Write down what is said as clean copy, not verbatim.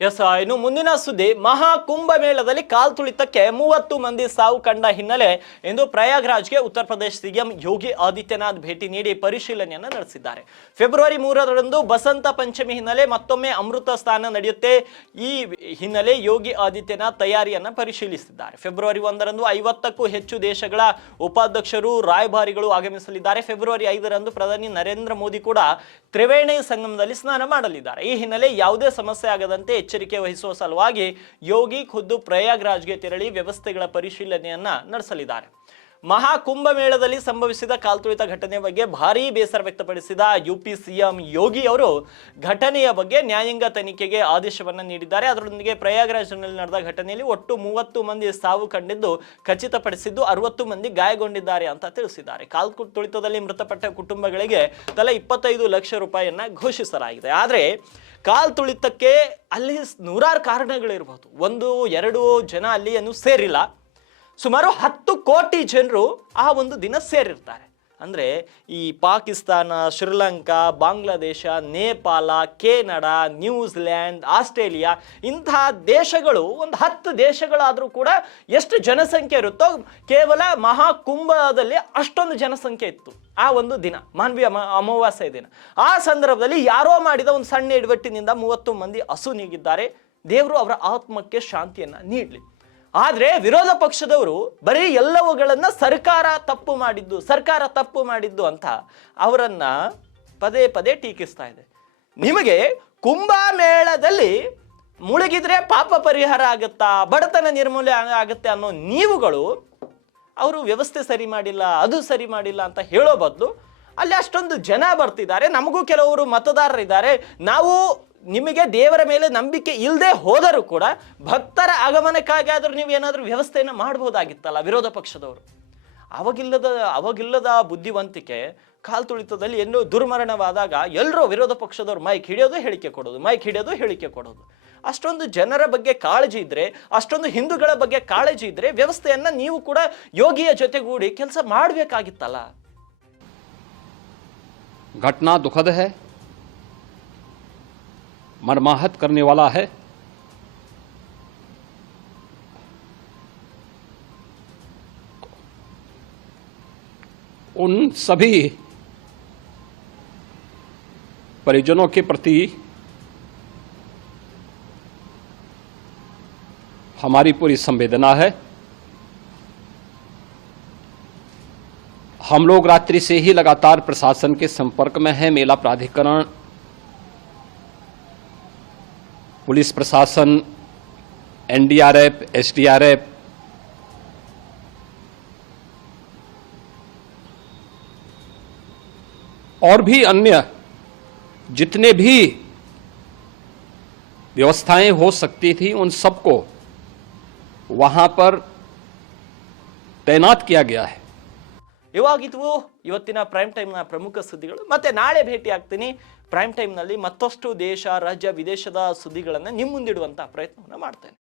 ಇನ್ನು ಮುಂದಿನ ಸುದ್ದಿ, ಮಹಾಕುಂಭಮೇಳದಲ್ಲಿ ಕಾಲ್ತುಳಿತಕ್ಕೆ 30 ಮಂದಿ ಸಾವು ಕಂಡ ಹಿನ್ನೆಲೆ ಎಂದು ಪ್ರಯಾಗ್ರಾಜ್ಗೆ ಉತ್ತರ ಪ್ರದೇಶ ಸಿಎಂ ಯೋಗಿ ಆದಿತ್ಯನಾಥ್ ಭೇಟಿ ನೀಡಿ ಪರಿಶೀಲನೆಯನ್ನು ನಡೆಸಿದ್ದಾರೆ. ಫೆಬ್ರವರಿ 3ರಂದು ಬಸಂತ ಪಂಚಮಿ ಹಿನ್ನೆಲೆ ಮತ್ತೊಮ್ಮೆ ಅಮೃತ ಸ್ನಾನ ನಡೆಯುತ್ತೆ. ಈ ಹಿನ್ನೆಲೆ ಯೋಗಿ ಆದಿತ್ಯನಾಥ್ ತಯಾರಿಯನ್ನು ಪರಿಶೀಲಿಸಿದ್ದಾರೆ. ಫೆಬ್ರವರಿ 1ರಂದು 50ಕ್ಕೂ ಹೆಚ್ಚು ದೇಶಗಳ ಉಪಾಧ್ಯಕ್ಷರು ರಾಯಭಾರಿಗಳು ಆಗಮಿಸಲಿದ್ದಾರೆ. ಫೆಬ್ರವರಿ 5ರಂದು ಪ್ರಧಾನಿ ನರೇಂದ್ರ ಮೋದಿ ಕೂಡ ತ್ರಿವೇಣಿ ಸಂಗಮದಲ್ಲಿ ಸ್ನಾನ ಮಾಡಲಿದ್ದಾರೆ. ಈ ಹಿನ್ನೆಲೆ ಯಾವುದೇ ಸಮಸ್ಯೆ ಆಗದಂತೆ ಎಚ್ಚರಿಕೆ ವಹಿಸುವ ಸಲುವಾಗಿ ಯೋಗಿ ಖುದ್ದು ಪ್ರಯಾಗ್ರಾಜ್ಗೆ ತೆರಳಿ ವ್ಯವಸ್ಥೆಗಳ ಪರಿಶೀಲನೆಯನ್ನ ನಡೆಸಲಿದ್ದಾರೆ. ಮಹಾಕುಂಭಮೇಳದಲ್ಲಿ ಸಂಭವಿಸಿದ ಕಾಲ್ತುಳಿತ ಘಟನೆ ಬಗ್ಗೆ ಭಾರೀ ಬೇಸರ ವ್ಯಕ್ತಪಡಿಸಿದ ಯುಪಿ ಸಿಎಂ ಯೋಗಿ ಅವರು ಘಟನೆಯ ಬಗ್ಗೆ ನ್ಯಾಯಾಂಗ ತನಿಖೆಗೆ ಆದೇಶವನ್ನು ನೀಡಿದ್ದಾರೆ. ಅದರೊಂದಿಗೆ ಪ್ರಯಾಗ್ರಾಜ್ನಲ್ಲಿ ನಡೆದ ಘಟನೆಯಲ್ಲಿ ಒಟ್ಟು 30 ಮಂದಿ ಸಾವು ಕಂಡಿದ್ದು ಖಚಿತಪಡಿಸಿದ್ದು 60 ಮಂದಿ ಗಾಯಗೊಂಡಿದ್ದಾರೆ ಅಂತ ತಿಳಿಸಿದ್ದಾರೆ. ಕಾಲ್ತುಳಿತದಲ್ಲಿ ಮೃತಪಟ್ಟ ಕುಟುಂಬಗಳಿಗೆ ತಲಾ 25 ಲಕ್ಷ ರೂಪಾಯಿಯನ್ನ ಘೋಷಿಸಲಾಗಿದೆ. ಆದರೆ ಕಾಲ್ತುಳಿತಕ್ಕೆ ಅಲ್ಲಿ ನೂರಾರು ಕಾರಣಗಳಿರಬಹುದು. 1-2 ಜನ ಅಲ್ಲಿ ಏನು ಸೇರಿಲ್ಲ, ಸುಮಾರು 10 ಕೋಟಿ ಜನರು ಆ ಒಂದು ದಿನ ಸೇರಿರ್ತಾರೆ. ಅಂದರೆ ಈ Pakistan, Sri Lanka, Bangladesh, Nepal, Canada, New Zealand, Australia ಇಂತಹ ದೇಶಗಳು ಒಂದು 10 ದೇಶಗಳಾದರೂ ಕೂಡ ಎಷ್ಟು ಜನಸಂಖ್ಯೆ ಇರುತ್ತೋ ಕೇವಲ ಮಹಾಕುಂಭದಲ್ಲಿ ಅಷ್ಟೊಂದು ಜನಸಂಖ್ಯೆ ಇತ್ತು ಆ ಒಂದು ದಿನ, ಮಾನ್ವಿ ಅಮಾವಾಸ್ಯೆ ದಿನ. ಆ ಸಂದರ್ಭದಲ್ಲಿ ಯಾರೋ ಮಾಡಿದ ಒಂದು ಸಣ್ಣ ಎಡವಟ್ಟಿನಿಂದ 30 ಮಂದಿ ಅಸು ನೀಗಿದ್ದಾರೆ. ದೇವರು ಅವರ ಆತ್ಮಕ್ಕೆ ಶಾಂತಿಯನ್ನು ನೀಡಲಿ. ಆದರೆ ವಿರೋಧ ಪಕ್ಷದವರು ಬರೀ ಎಲ್ಲವುಗಳನ್ನ ಸರ್ಕಾರ ತಪ್ಪು ಮಾಡಿದ್ದು ಅಂತ ಅವರನ್ನ ಪದೇ ಪದೇ ಟೀಕಿಸ್ತಾ ಇದೆ. ನಿಮಗೆ ಕುಂಭಮೇಳದಲ್ಲಿ ಮುಳುಗಿದ್ರೆ ಪಾಪ ಪರಿಹಾರ ಆಗುತ್ತಾ, ಬಡತನ ನಿರ್ಮೂಲನೆ ಆಗುತ್ತೆ ಅನ್ನೋ ನೀವುಗಳು ಅವರು ವ್ಯವಸ್ಥೆ ಸರಿ ಮಾಡಿಲ್ಲ, ಅದು ಸರಿ ಮಾಡಿಲ್ಲ ಅಂತ ಹೇಳೋ ಬದಲು ಅಲ್ಲಿ ಅಷ್ಟೊಂದು ಜನ ಬರ್ತಿದ್ದಾರೆ, ನಮಗೂ ಕೆಲವರು ಮತದಾರರಿದ್ದಾರೆ, ನಾವು ನಿಮಗೆ ದೇವರ ಮೇಲೆ ನಂಬಿಕೆ ಇಲ್ಲದೆ ಹೋದರೂ ಕೂಡ ಭಕ್ತರ ಆಗಮನಕ್ಕಾಗಿ ಆದರೂ ನೀವು ಏನಾದರೂ ವ್ಯವಸ್ಥೆಯನ್ನು ಮಾಡ್ಬೋದಾಗಿತ್ತಲ್ಲ ವಿರೋಧ ಪಕ್ಷದವರು. ಅವಾಗಿಲ್ಲದ ಬುದ್ಧಿವಂತಿಕೆ ಕಾಲ್ತುಳಿತದಲ್ಲಿ ಎಲ್ಲೋ ದುರ್ಮರಣವಾದಾಗ ಎಲ್ಲರೂ ವಿರೋಧ ಪಕ್ಷದವರು ಮೈಕ್ ಹಿಡಿಯೋದು ಹೇಳಿಕೆ ಕೊಡೋದು. ಅಷ್ಟೊಂದು ಜನರ ಬಗ್ಗೆ ಕಾಳಜಿ ಇದ್ರೆ, ಅಷ್ಟೊಂದು ಹಿಂದೂಗಳ ಬಗ್ಗೆ ಕಾಳಜಿ ಇದ್ರೆ ವ್ಯವಸ್ಥೆಯನ್ನ ನೀವು ಕೂಡ ಯೋಗಿಯ ಜೊತೆಗೂಡಿ ಕೆಲಸ ಮಾಡಬೇಕಾಗಿತ್ತಲ್ಲ. घटना दुखद है, मर्माहत करने वाला है. उन सभी परिजनों के प्रति हमारी पूरी संवेदना है. हम लोग रात्रि से ही लगातार प्रशासन के संपर्क में हैं. मेला प्राधिकरण, पुलिस प्रशासन, एनडीआरएफ, एसडीआरएफ और भी अन्य जितने भी व्यवस्थाएं हो सकती थी उन सबको वहां पर तैनात किया गया है. ಇವಾಗಿದ್ವು ಇವತ್ತಿನ ಪ್ರೈಮ್ ಟೈಮ್ನ ಪ್ರಮುಖ ಸುದ್ದಿಗಳು. ಮತ್ತೆ ನಾಳೆ ಭೇಟಿ ಆಗ್ತೀನಿ ಪ್ರೈಮ್ ಟೈಮ್ನಲ್ಲಿ ಮತ್ತಷ್ಟು ದೇಶ, ರಾಜ್ಯ, ವಿದೇಶದ ಸುದ್ದಿಗಳನ್ನು ನಿಮ್ಮ ಮುಂದಿಡುವಂಥ ಪ್ರಯತ್ನವನ್ನು ಮಾಡ್ತೇನೆ.